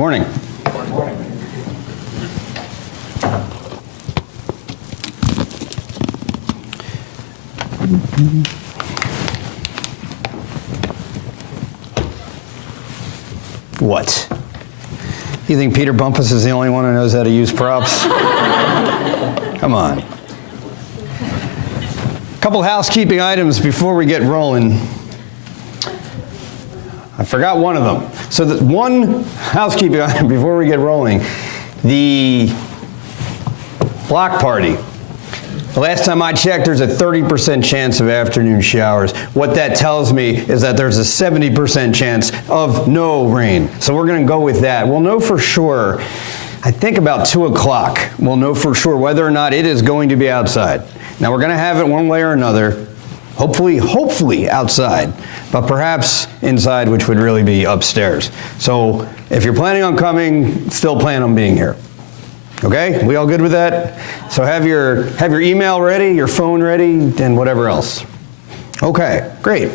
Morning. What? You think Peter Bumpus is the only one who knows how to use props? Come on. Couple housekeeping items before we get rolling. I forgot one of them. So the one housekeeping item before we get rolling, the block party. The last time I checked, there's a 30% chance of afternoon showers. What that tells me is that there's a 70% chance of no rain. So we're going to go with that. We'll know for sure, I think about 2 o'clock, we'll know for sure whether or not it is going to be outside. Now we're going to have it one way or another, hopefully outside, but perhaps inside, which would really be upstairs. So if you're planning on coming, still plan on being here. Okay, we all good with that? So have your email ready, your phone ready, and whatever else. Okay, great.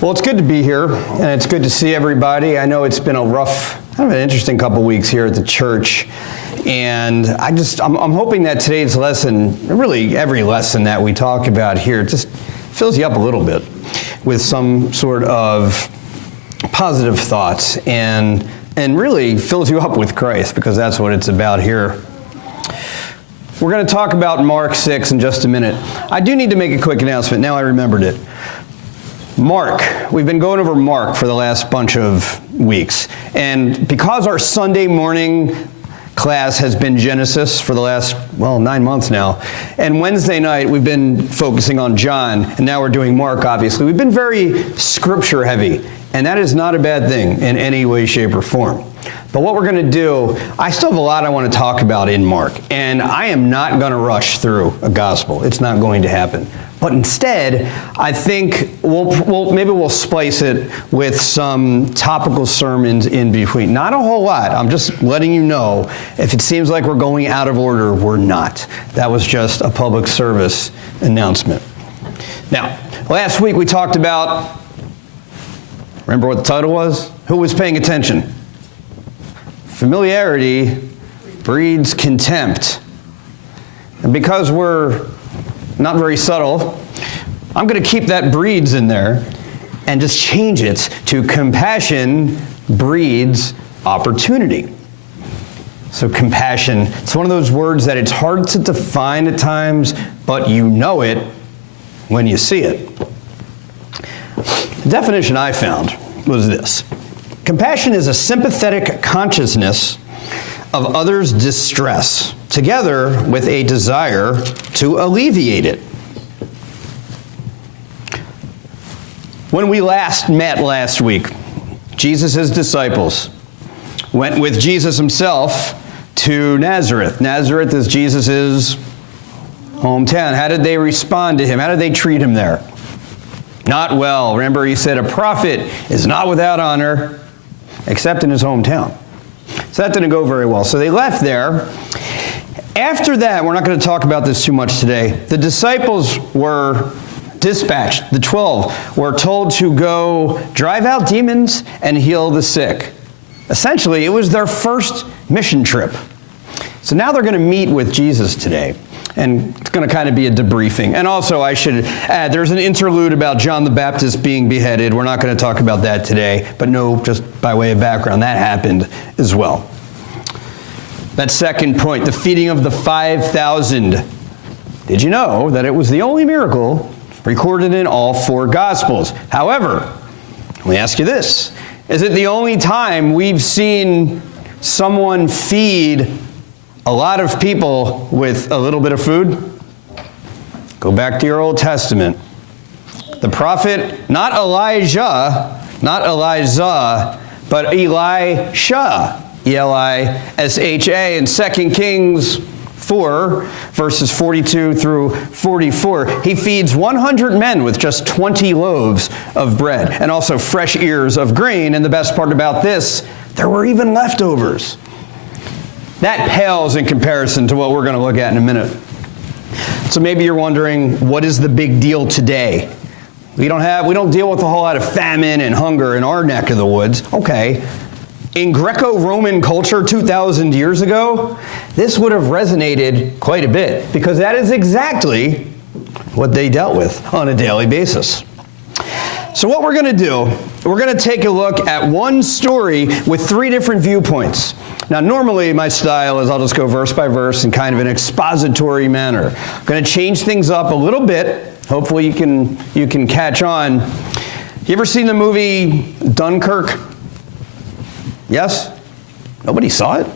Well, it's good to be here, and it's good to see everybody. I know it's been a rough, kind of an interesting couple weeks here at the church, and I'm hoping that today's lesson, really every lesson that we talk about here, just fills you up a little bit with some sort of positive thoughts and really fills you up with Christ, because that's what it's about here. We're going to talk about Mark 6 in just a minute. I do need to make a quick announcement. Now I remembered it. Mark. We've been going over Mark for the last bunch of weeks. And because our Sunday morning class has been Genesis for the last, 9 months now, and Wednesday night we've been focusing on John, and now we're doing Mark, obviously. We've been very scripture heavy. And that is not a bad thing in any way, shape, or form. But what we're going to do, I still have a lot I want to talk about in Mark. And I am not going to rush through a gospel. It's not going to happen. But instead, I think maybe we'll splice it with some topical sermons in between. Not a whole lot. I'm just letting you know, if it seems like we're going out of order, we're not. That was just a public service announcement. Now, last week we talked about, remember what the title was? Who was paying attention? Familiarity breeds contempt. And because we're not very subtle, I'm going to keep that breeds in there and just change it to compassion breeds opportunity. So compassion, it's one of those words that it's hard to define at times, but you know it when you see it. The definition I found was this. Compassion is a sympathetic consciousness of others' distress, together with a desire to alleviate it. When we last met last week, Jesus' disciples went with Jesus himself to Nazareth. Nazareth is Jesus' hometown. How did they respond to him? How did they treat him there? Not well. Remember, he said, a prophet is not without honor, except in his hometown. So that didn't go very well. So they left there. After that, we're not going to talk about this too much today. The disciples were dispatched. The 12 were told to go drive out demons and heal the sick. Essentially, it was their first mission trip. So now they're going to meet with Jesus today. And it's going to kind of be a debriefing. And also, I should add, there's an interlude about John the Baptist being beheaded. We're not going to talk about that today. But no, just by way of background, that happened as well. That second point, the feeding of the 5,000. Did you know that it was the only miracle recorded in all 4 Gospels? However, let me ask you this. Is it the only time we've seen someone feed a lot of people with a little bit of food? Go back to your Old Testament. The prophet, not Elijah, but Elisha, E-L-I-S-H-A, in 2 Kings 4, verses 42 through 44. He feeds 100 men with just 20 loaves of bread, and also fresh ears of grain. And the best part about this, there were even leftovers. That pales in comparison to what we're going to look at in a minute. So maybe you're wondering, what is the big deal today? We don't deal with a whole lot of famine and hunger in our neck of the woods. Okay. In Greco-Roman culture 2,000 years ago, this would have resonated quite a bit because that is exactly what they dealt with on a daily basis. So what we're going to do, we're going to take a look at one story with three different viewpoints. Now, normally my style is I'll just go verse by verse in kind of an expository manner. I'm going to change things up a little bit. Hopefully you can catch on. You ever seen the movie Dunkirk? Yes? Nobody saw it?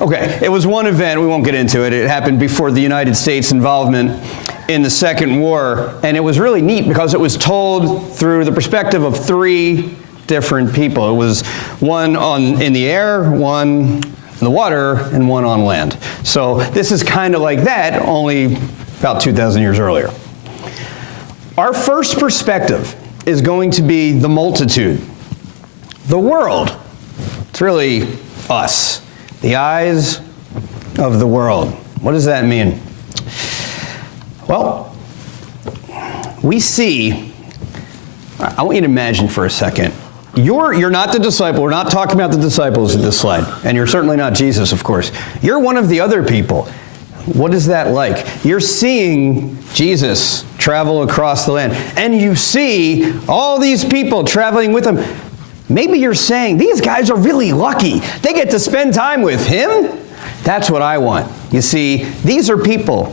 Okay, it was one event, we won't get into it. It happened before the United States involvement in the Second War, and it was really neat because it was told through the perspective of three different people. It was one in the air, one in the water, and one on land. So this is kind of like that, only about 2,000 years earlier. Our first perspective is going to be the multitude, the world. It's really us, the eyes of the world. What does that mean? Well, we see, I want you to imagine for a second, you're not the disciple, we're not talking about the disciples in this slide, and you're certainly not Jesus, of course. You're one of the other people. What is that like? You're seeing Jesus travel across the land, and you see all these people traveling with him. Maybe you're saying, these guys are really lucky. They get to spend time with him? That's what I want. You see, these are people.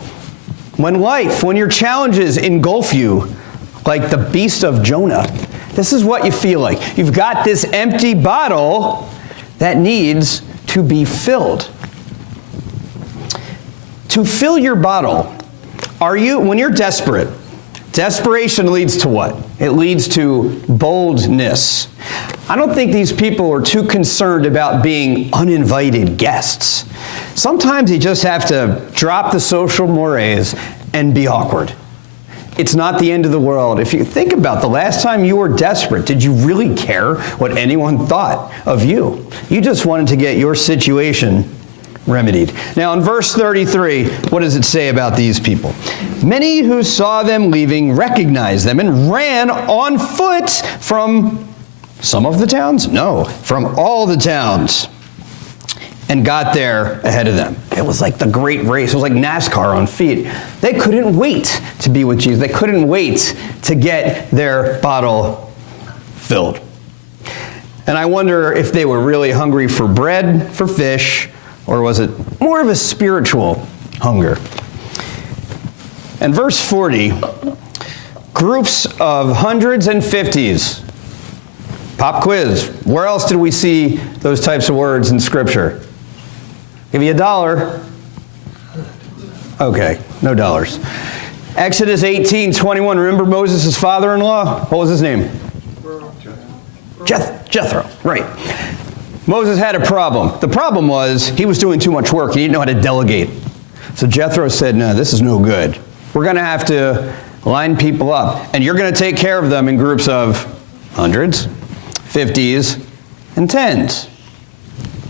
When your challenges engulf you like the beast of Jonah, this is what you feel like. You've got this empty bottle that needs to be filled. To fill your bottle, when you're desperate, desperation leads to what? It leads to boldness. I don't think these people are too concerned about being uninvited guests. Sometimes you just have to drop the social mores and be awkward. It's not the end of the world. If you think about the last time you were desperate, did you really care what anyone thought of you? You just wanted to get your situation remedied. Now in verse 33, what does it say about these people? Many who saw them leaving recognized them and ran on foot from some of the towns? No, from all the towns, and got there ahead of them. It was like the great race. It was like NASCAR on feet. They couldn't wait to be with Jesus. They couldn't wait to get their bottle filled. And I wonder if they were really hungry for bread, for fish, or was it more of a spiritual hunger? And verse 40, groups of hundreds and fifties. Pop quiz. Where else did we see those types of words in Scripture? Give you $1. Okay, no dollars. Exodus 18:21. Remember Moses' father-in-law? What was his name? Jethro, right. Moses had a problem. The problem was he was doing too much work. He didn't know how to delegate. So Jethro said, no, this is no good. We're going to have to line people up, and you're going to take care of them in groups of hundreds, 50s, and 10s.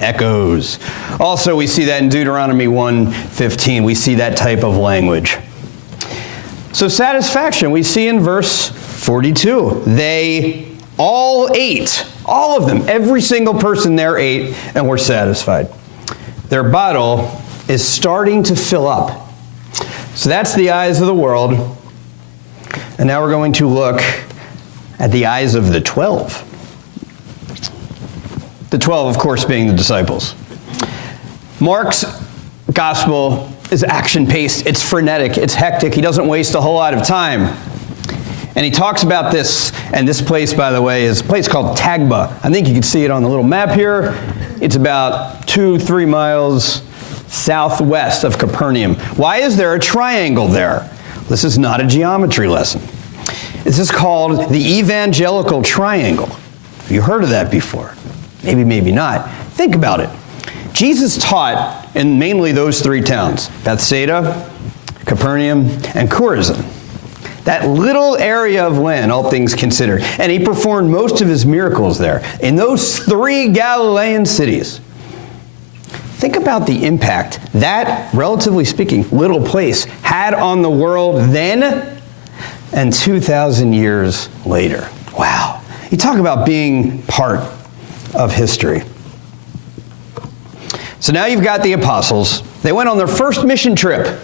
Echoes. Also, we see that in Deuteronomy 1:15. We see that type of language. So satisfaction, we see in verse 42. They all ate. All of them. Every single person there ate and were satisfied. Their bottle is starting to fill up. So that's the eyes of the world. And now we're going to look at the eyes of the 12. The 12, of course, being the disciples. Mark's gospel is action-paced. It's frenetic. It's hectic. He doesn't waste a whole lot of time. And he talks about this, and this place, by the way, is a place called Tagba. I think you can see it on the little map here. It's about 2-3 miles southwest of Capernaum. Why is there a triangle there? This is not a geometry lesson. This is called the evangelical triangle. Have you heard of that before? Maybe, maybe not. Think about it. Jesus taught in mainly those three towns, Bethsaida, Capernaum, and Chorazin. That little area of land, all things considered. And he performed most of his miracles there, in those three Galilean cities. Think about the impact that, relatively speaking, little place had on the world then and 2,000 years later. Wow. You talk about being part of history. So now you've got the apostles. They went on their first mission trip.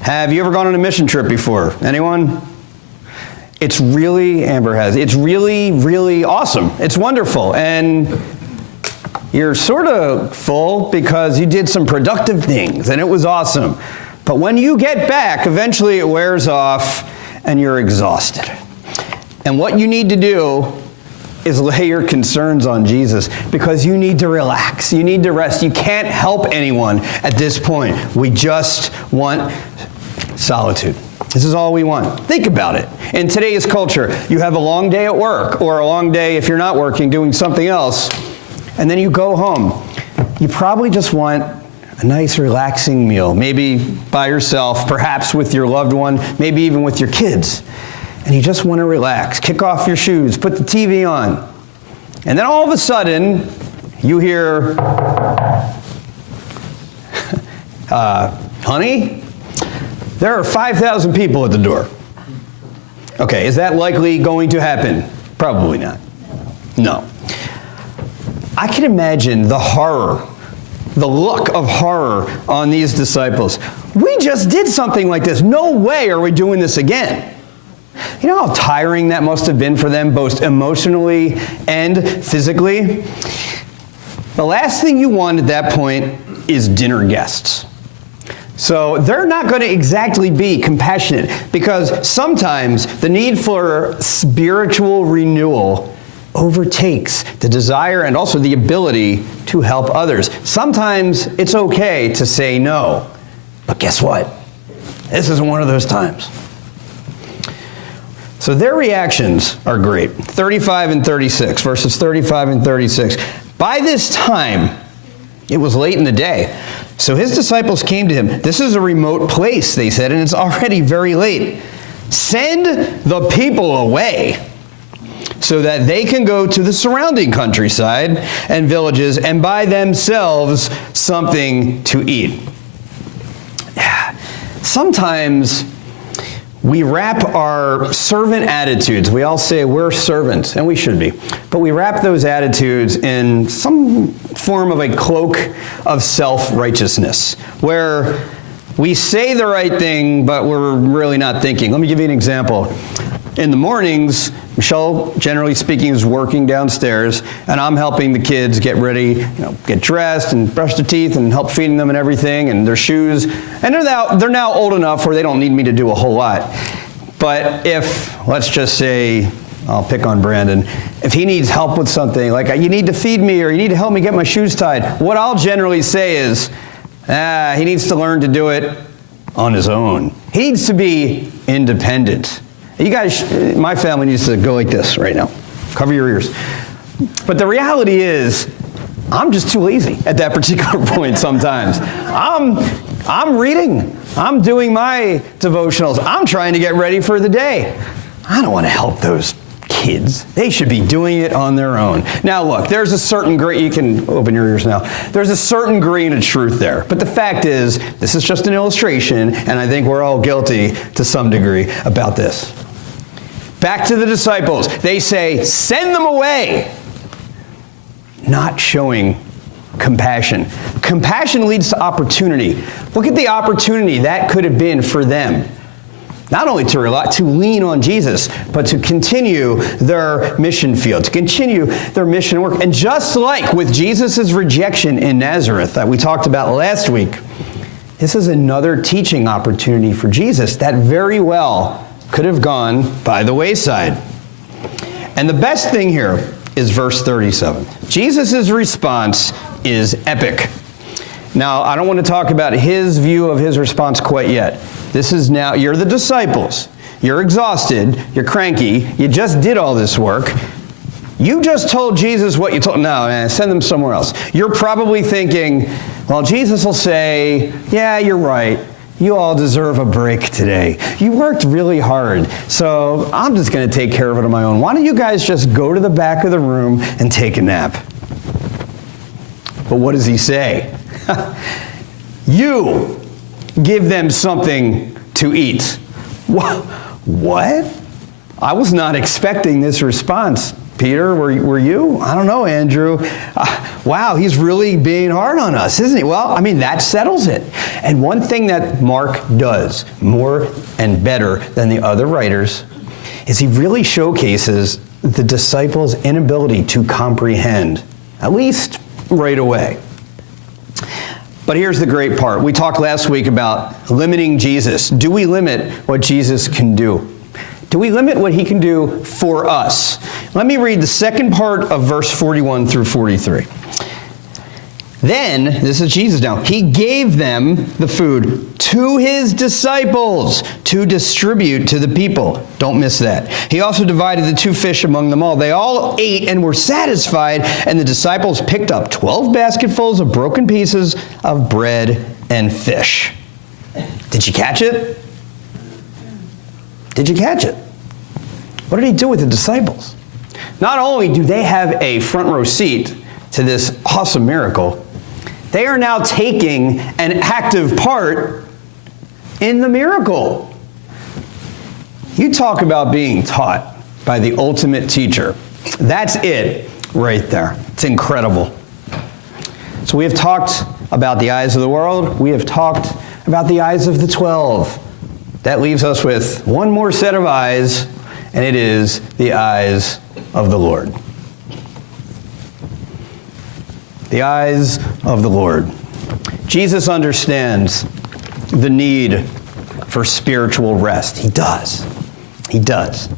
Have you ever gone on a mission trip before? Anyone? It's really, Amber has, it's really, really awesome. It's wonderful. And you're sort of full because you did some productive things and it was awesome. But when you get back, eventually it wears off and you're exhausted. And what you need to do is lay your concerns on Jesus because you need to relax. You need to rest. You can't help anyone at this point. We just want solitude. This is all we want. Think about it. In today's culture, you have a long day at work or a long day if you're not working doing something else, and then you go home. You probably just want a nice relaxing meal, maybe by yourself, perhaps with your loved one, maybe even with your kids. And you just want to relax, kick off your shoes, put the TV on. And then all of a sudden, you hear, honey, there are 5,000 people at the door. Okay, is that likely going to happen? Probably not. No. I can imagine the horror, the look of horror on these disciples. We just did something like this. No way are we doing this again. You know how tiring that must have been for them, both emotionally and physically? The last thing you want at that point is dinner guests. So they're not going to exactly be compassionate because sometimes the need for spiritual renewal overtakes the desire and also the ability to help others. Sometimes it's okay to say no, but guess what? This isn't one of those times. So their reactions are great. 35 and 36, verses 35 and 36. By this time, it was late in the day. So his disciples came to him. This is a remote place, they said, and it's already very late. Send the people away so that they can go to the surrounding countryside and villages and buy themselves something to eat. Sometimes we wrap our servant attitudes, we all say we're servants, and we should be, but we wrap those attitudes in some form of a cloak of self-righteousness, where we say the right thing, but we're really not thinking. Let me give you an example. In the mornings, Michelle, generally speaking, is working downstairs, and I'm helping the kids get ready, get dressed and brush their teeth and help feeding them and everything, and their shoes. And they're now old enough where they don't need me to do a whole lot. But if, let's just say, I'll pick on Brandon, if he needs help with something, like you need to feed me or you need to help me get my shoes tied, what I'll generally say is, he needs to learn to do it on his own. He needs to be independent. You guys, my family needs to go like this right now. Cover your ears. But the reality is, I'm just too lazy at that particular point sometimes. I'm reading. I'm doing my devotionals. I'm trying to get ready for the day. I don't want to help those kids. They should be doing it on their own. Now look, there's a certain grain, you can open your ears now. There's a certain grain of truth there. But the fact is, this is just an illustration, and I think we're all guilty to some degree about this. Back to the disciples. They say, send them away. Not showing compassion. Compassion leads to opportunity. Look at the opportunity that could have been for them. Not only to lean on Jesus, but to continue their mission field, to continue their mission work. And just like with Jesus' rejection in Nazareth that we talked about last week, this is another teaching opportunity for Jesus that very well could have gone by the wayside. And the best thing here is verse 37. Jesus' response is epic. Now, I don't want to talk about his view of his response quite yet. This is now, you're the disciples. You're exhausted. You're cranky. You just did all this work. You just told Jesus what you told. No, send them somewhere else. You're probably thinking, well, Jesus will say, yeah, you're right. You all deserve a break today. You worked really hard, so I'm just going to take care of it on my own. Why don't you guys just go to the back of the room and take a nap? But what does he say? You give them something to eat. What? I was not expecting this response. Peter, were you? I don't know, Andrew. Wow, he's really being hard on us, isn't he? Well, I mean, that settles it. And one thing that Mark does more and better than the other writers is he really showcases the disciples' inability to comprehend, at least right away. But here's the great part. We talked last week about limiting Jesus. Do we limit what Jesus can do? Do we limit what he can do for us? Let me read the second part of verse 41 through 43. Then, this is Jesus now, he gave them the food to his disciples to distribute to the people. Don't miss that. He also divided the 2 fish among them all. They all ate and were satisfied, and the disciples picked up 12 basketfuls of broken pieces of bread and fish. Did you catch it? Did you catch it? What did he do with the disciples? Not only do they have a front row seat to this awesome miracle, they are now taking an active part in the miracle. You talk about being taught by the ultimate teacher. That's it right there. It's incredible. So we have talked about the eyes of the world. We have talked about the eyes of the 12. That leaves us with one more set of eyes, and it is the eyes of the Lord. The eyes of the Lord. Jesus understands the need for spiritual rest. He does. He does.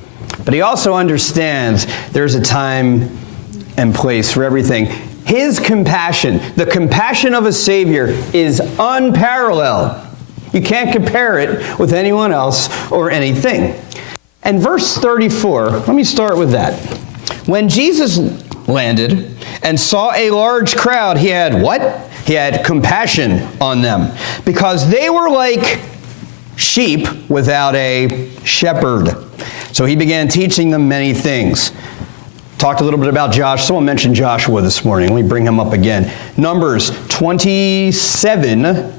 But he also understands there's a time and place for everything. His compassion, the compassion of a Savior, is unparalleled. You can't compare it with anyone else or anything. And verse 34, let me start with that. When Jesus landed and saw a large crowd, he had what? He had compassion on them because they were like sheep without a shepherd. So he began teaching them many things. Talked a little bit about Josh. Someone mentioned Joshua this morning. Let me bring him up again. Numbers 27,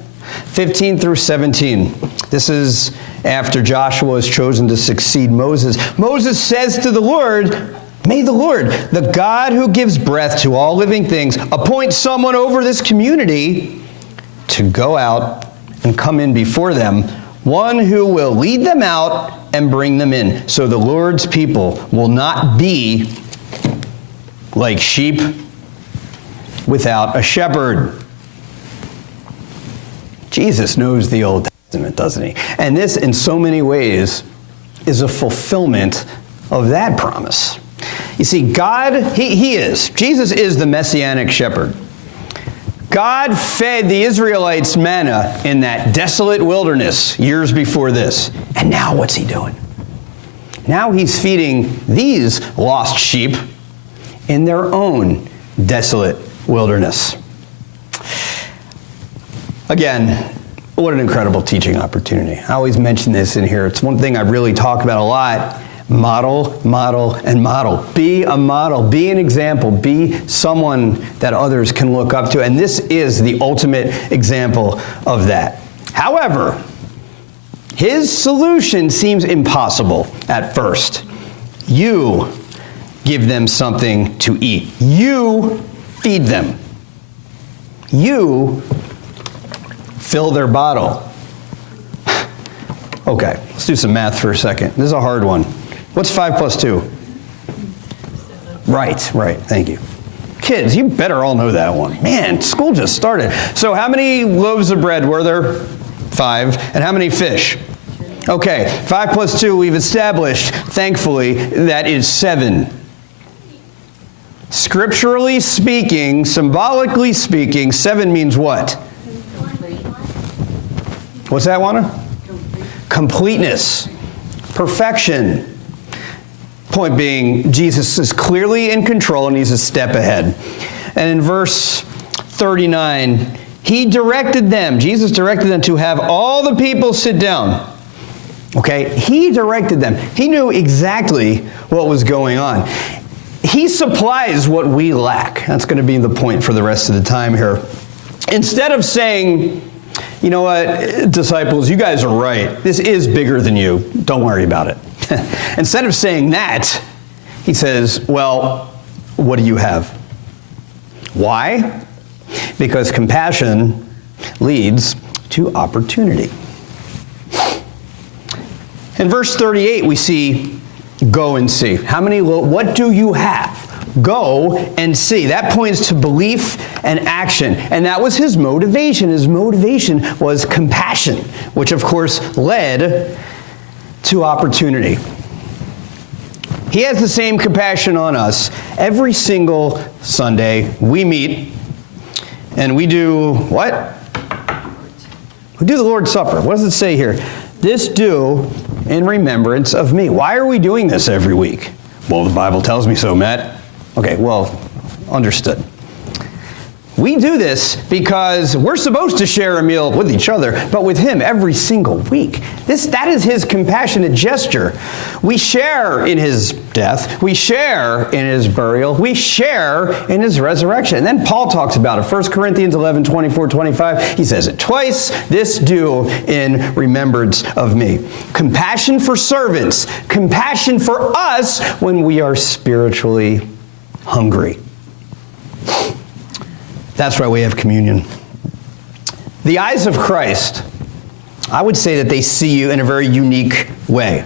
15 through 17. This is after Joshua is chosen to succeed Moses. Moses says to the Lord, "May the Lord, the God who gives breath to all living things, appoint someone over this community to go out and come in before them, one who will lead them out and bring them in, so the Lord's people will not be like sheep without a shepherd." Jesus knows the Old Testament, doesn't he? And this, in so many ways, is a fulfillment of that promise. You see, God, Jesus is the messianic shepherd. God fed the Israelites manna in that desolate wilderness years before this. And now what's he doing? Now he's feeding these lost sheep in their own desolate wilderness. Again, what an incredible teaching opportunity. I always mention this in here. It's one thing I really talk about a lot. Model, model, and model. Be a model. Be an example. Be someone that others can look up to. And this is the ultimate example of that. However, his solution seems impossible at first. You give them something to eat. You feed them. You fill their bottle. Okay, let's do some math for a second. This is a hard one. What's 5 plus 2? Right, thank you. Kids, you better all know that one. Man, school just started. So how many loaves of bread were there? 5. And how many fish? Okay, 5 plus 2, we've established, thankfully, that is 7. Scripturally speaking, symbolically speaking, 7 means what? What's that, Juana? Completeness. Perfection. Point being, Jesus is clearly in control and he's a step ahead. And in verse 39, Jesus directed them to have all the people sit down. Okay, he directed them. He knew exactly what was going on. He supplies what we lack. That's going to be the point for the rest of the time here. Instead of saying, you know what, disciples, you guys are right. This is bigger than you. Don't worry about it. Instead of saying that, He says, well, what do you have? Why? Because compassion leads to opportunity. In verse 38, we see, go and see. What do you have? Go and see. That points to belief and action. And that was his motivation. His motivation was compassion, which of course led to opportunity. He has the same compassion on us. Every single Sunday we meet and we do what? We do the Lord's Supper. What does it say here? This do in remembrance of me. Why are we doing this every week? Well, the Bible tells me so, Matt. Okay, well, understood. We do this because we're supposed to share a meal with each other, but with him every single week. That is his compassionate gesture. We share in his death. We share in his burial. We share in his resurrection. And then Paul talks about it. 1 Corinthians 11, 24, 25. He says it twice. This do in remembrance of me. Compassion for servants. Compassion for us when we are spiritually hungry. That's why we have communion. The eyes of Christ, I would say that they see you in a very unique way.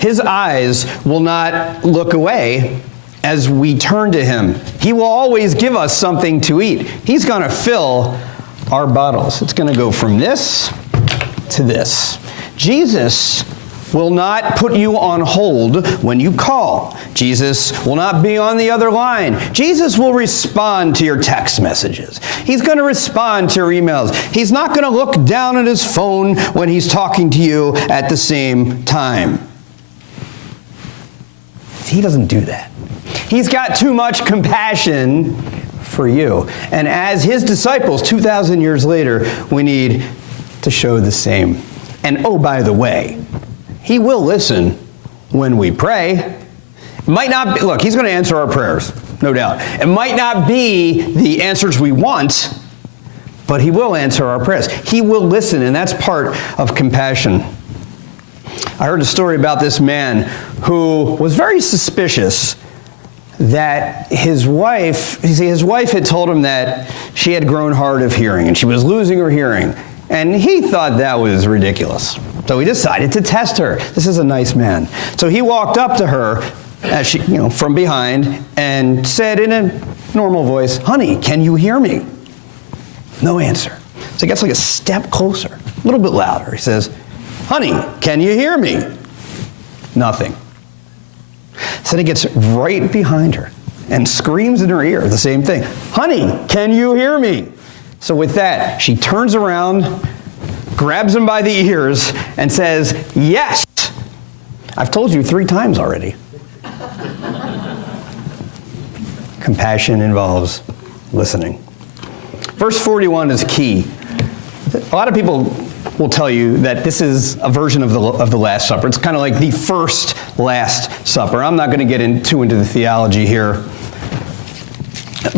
His eyes will not look away as we turn to him. He will always give us something to eat. He's going to fill our bottles. It's going to go from this to this. Jesus will not put you on hold when you call. Jesus will not be on the other line. Jesus will respond to your text messages. He's going to respond to your emails. He's not going to look down at his phone when he's talking to you at the same time. He doesn't do that. He's got too much compassion for you. And as his disciples 2,000 years later, we need to show the same. And oh, by the way, he will listen when we pray. It might not be, look, he's going to answer our prayers, no doubt. It might not be the answers we want, but he will answer our prayers. He will listen, and that's part of compassion. I heard a story about this man who was very suspicious that his wife had told him that she had grown hard of hearing, and she was losing her hearing. And he thought that was ridiculous. So he decided to test her. This is a nice man. So he walked up to her as she, from behind and said in a normal voice, "Honey, can you hear me?" No answer. So he gets like a step closer, a little bit louder. He says, "Honey, can you hear me?" Nothing. So he gets right behind her and screams in her ear the same thing. "Honey, can you hear me?" So with that, she turns around, grabs him by the ears, and says, "Yes, I've told you 3 times already." Compassion involves listening. Verse 41 is key. A lot of people will tell you that this is a version of the Last Supper. It's kind of like the first Last Supper. I'm not going to get too into the theology here,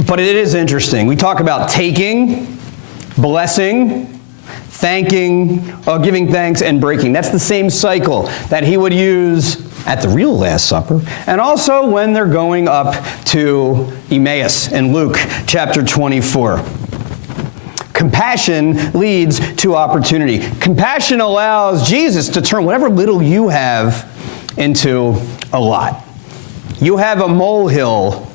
but it is interesting. We talk about taking, blessing, thanking, giving thanks, and breaking. That's the same cycle that he would use at the real Last Supper, and also when they're going up to Emmaus in Luke chapter 24. Compassion leads to opportunity. Compassion allows Jesus to turn whatever little you have into a lot. You have a molehill.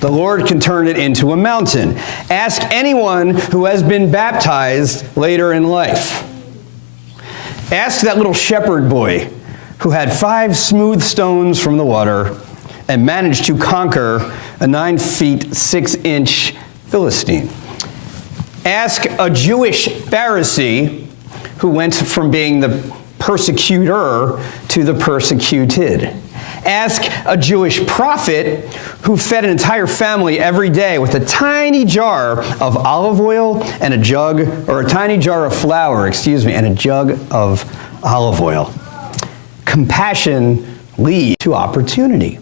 The Lord can turn it into a mountain. Ask anyone who has been baptized later in life. Ask that little shepherd boy who had 5 smooth stones from the water and managed to conquer a 9 feet 6 inch Philistine. Ask a Jewish Pharisee who went from being the persecutor to the persecuted. Ask a Jewish prophet who fed an entire family every day with a tiny jar of olive oil and a tiny jar of flour, and a jug of olive oil. Compassion leads to opportunity.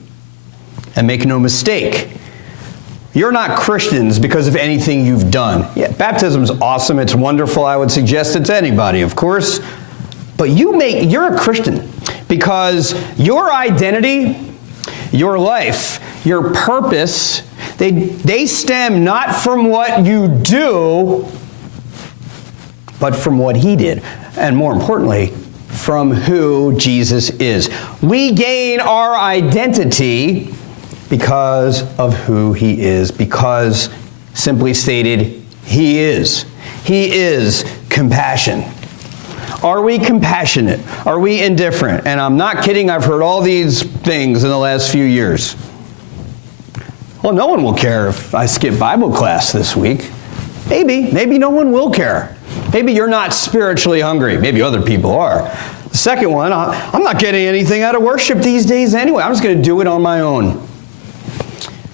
And make no mistake, you're not Christians because of anything you've done. Yeah, baptism's awesome, it's wonderful, I would suggest it to anybody, of course. But you're a Christian because your identity, your life, your purpose, they stem not from what you do, but from what he did. And more importantly, from who Jesus is. We gain our identity because of who he is, because, simply stated, he is. He is compassion. Are we compassionate? Are we indifferent? And I'm not kidding, I've heard all these things in the last few years. Well, no one will care if I skip Bible class this week. Maybe no one will care. Maybe you're not spiritually hungry. Maybe other people are. The second one, I'm not getting anything out of worship these days anyway. I'm just going to do it on my own.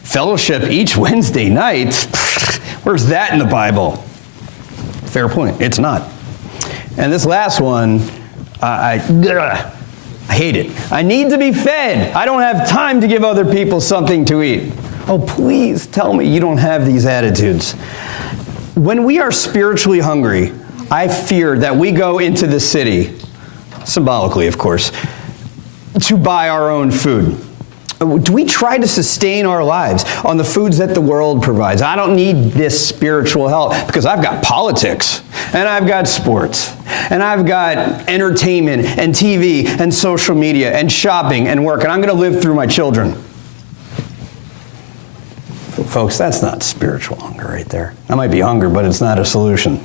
Fellowship each Wednesday night, where's that in the Bible? Fair point. It's not. And this last one, I hate it. I need to be fed. I don't have time to give other people something to eat. Oh, please tell me you don't have these attitudes. When we are spiritually hungry, I fear that we go into the city, symbolically, of course, to buy our own food. Do we try to sustain our lives on the foods that the world provides? I don't need this spiritual help because I've got politics, and I've got sports, and I've got entertainment, and TV, and social media, and shopping, and work, and I'm going to live through my children. Folks, that's not spiritual hunger right there. That might be hunger, but it's not a solution.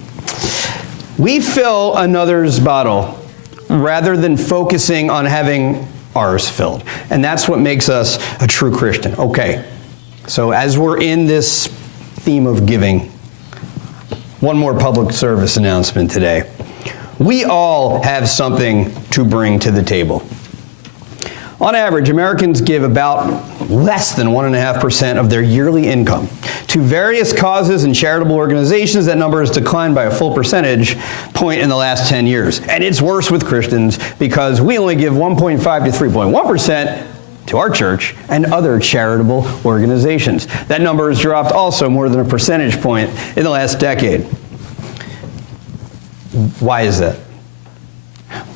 We fill another's bottle rather than focusing on having ours filled. And that's what makes us a true Christian. Okay, so as we're in this theme of giving, one more public service announcement today. We all have something to bring to the table. On average, Americans give about less than 1.5% of their yearly income to various causes and charitable organizations. That number has declined by a full percentage point in the last 10 years. And it's worse with Christians because we only give 1.5 to 3.1% to our church and other charitable organizations. That number has dropped also more than a percentage point in the last decade. Why is that?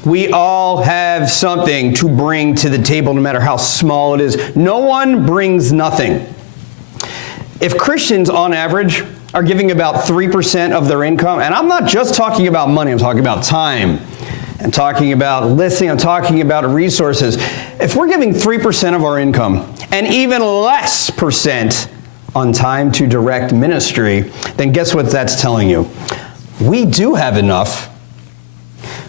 We all have something to bring to the table, no matter how small it is. No one brings nothing. If Christians, on average, are giving about 3% of their income, and I'm not just talking about money, I'm talking about time, I'm talking about listening, I'm talking about resources. If we're giving 3% of our income, and even less percent on time to direct ministry, then guess what that's telling you? We do have enough.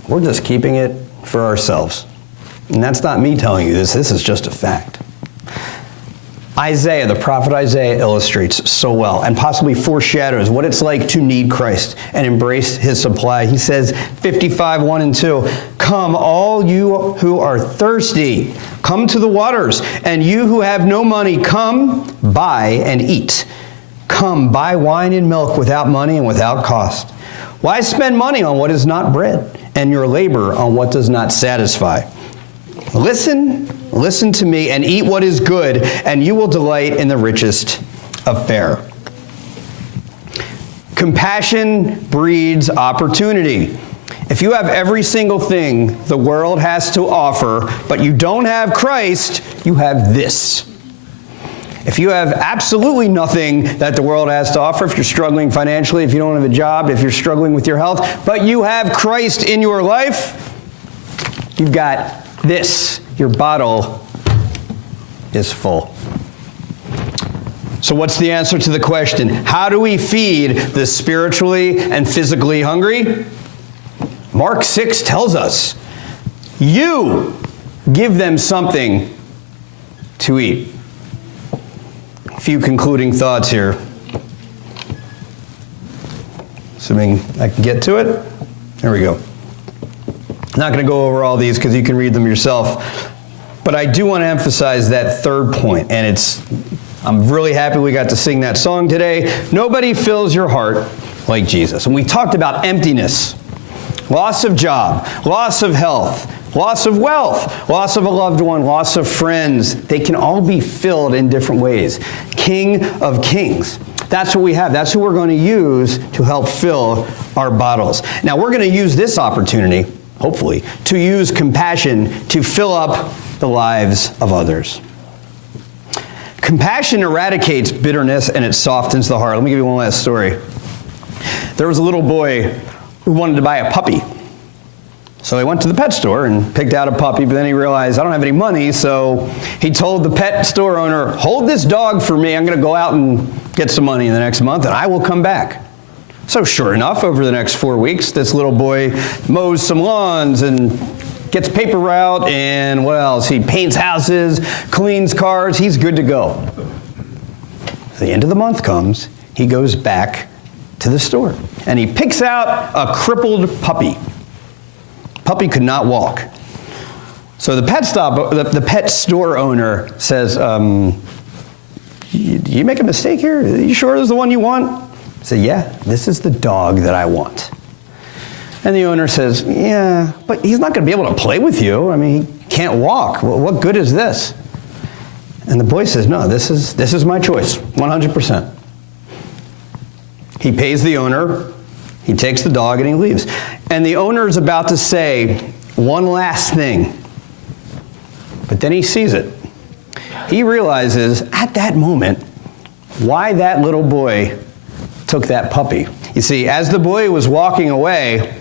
We're just keeping it for ourselves. And that's not me telling you this. This is just a fact. Isaiah, the prophet Isaiah, illustrates so well and possibly foreshadows what it's like to need Christ and embrace his supply. He says, 55:1-2, "Come, all you who are thirsty, come to the waters, and you who have no money, come, buy and eat. Come, buy wine and milk without money and without cost. Why spend money on what is not bread, and your labor on what does not satisfy? Listen to me, and eat what is good, and you will delight in the richest of fare." Compassion breeds opportunity. If you have every single thing the world has to offer, but you don't have Christ, you have this. If you have absolutely nothing that the world has to offer, if you're struggling financially, if you don't have a job, if you're struggling with your health, but you have Christ in your life, you've got this. Your bottle is full. So what's the answer to the question? How do we feed the spiritually and physically hungry? Mark 6 tells us, you give them something to eat. A few concluding thoughts here. Assuming I can get to it. There we go. I'm not going to go over all these because you can read them yourself. But I do want to emphasize that third point, and I'm really happy we got to sing that song today. Nobody fills your heart like Jesus. And we talked about emptiness, loss of job, loss of health, loss of wealth, loss of a loved one, loss of friends. They can all be filled in different ways. King of Kings. That's what we have. That's who we're going to use to help fill our bottles. Now, we're going to use this opportunity, hopefully, to use compassion to fill up the lives of others. Compassion eradicates bitterness and it softens the heart. Let me give you one last story. There was a little boy who wanted to buy a puppy. So he went to the pet store and picked out a puppy, but then he realized, I don't have any money, so he told the pet store owner, hold this dog for me, I'm going to go out and get some money in the next month, and I will come back. So sure enough, over the next 4 weeks, this little boy mows some lawns and gets paper route, and what else? He paints houses, cleans cars, he's good to go. The end of the month comes, he goes back to the store, and he picks out a crippled puppy. Puppy could not walk. So the pet store owner says, you make a mistake here? Are you sure this is the one you want? I said, yeah, this is the dog that I want. And the owner says, yeah, but he's not going to be able to play with you. I mean, he can't walk. Well, what good is this? And the boy says, no, this is my choice, 100%. He pays the owner, he takes the dog, and he leaves. And the owner is about to say one last thing, but then he sees it. He realizes at that moment why that little boy took that puppy. You see, as the boy was walking away,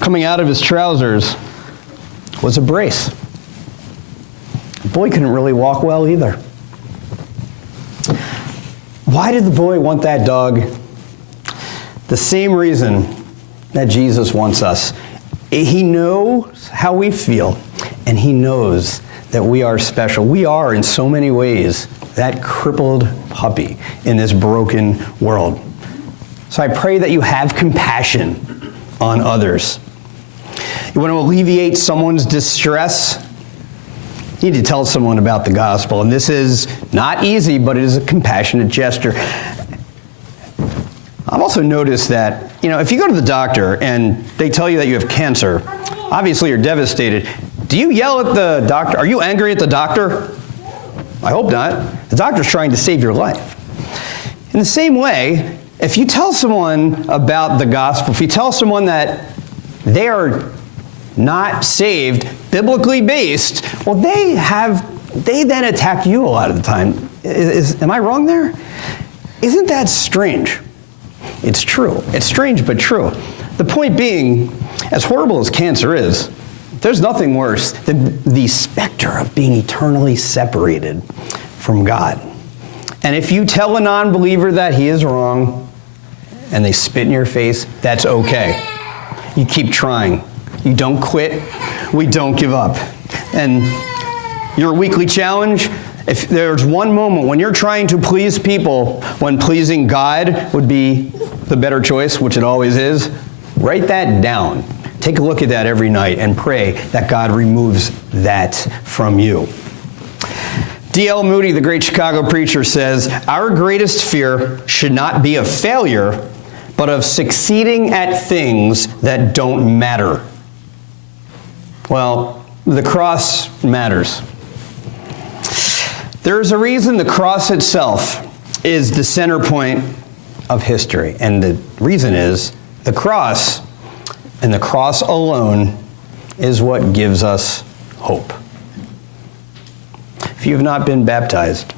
coming out of his trousers was a brace. The boy couldn't really walk well either. Why did the boy want that dog? The same reason that Jesus wants us. He knows how we feel, and he knows that we are special. We are, in so many ways, that crippled puppy in this broken world. So I pray that you have compassion on others. You want to alleviate someone's distress? You need to tell someone about the gospel. And this is not easy, but it is a compassionate gesture. I've also noticed that, if you go to the doctor and they tell you that you have cancer, obviously you're devastated. Do you yell at the doctor? Are you angry at the doctor? I hope not. The doctor's trying to save your life. In the same way, if you tell someone about the gospel, if you tell someone that they are not saved, biblically based, well, they then attack you a lot of the time. Am I wrong there? Isn't that strange? It's true. It's strange, but true. The point being, as horrible as cancer is, there's nothing worse than the specter of being eternally separated from God. And if you tell a non-believer that he is wrong, and they spit in your face, that's okay. You keep trying. You don't quit. We don't give up. And your weekly challenge, if there's one moment when you're trying to please people, when pleasing God would be the better choice, which it always is, write that down. Take a look at that every night and pray that God removes that from you. D.L. Moody, the great Chicago preacher, says, our greatest fear should not be of failure, but of succeeding at things that don't matter. Well, the cross matters. There's a reason the cross itself is the center point of history. And the reason is the cross, and the cross alone, is what gives us hope. If you have not been baptized,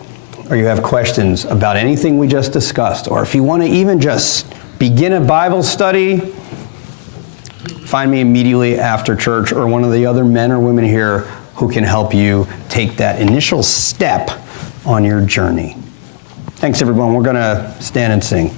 or you have questions about anything we just discussed, or if you want to even just begin a Bible study, find me immediately after church, or one of the other men or women here who can help you take that initial step on your journey. Thanks, everyone. We're going to stand and sing.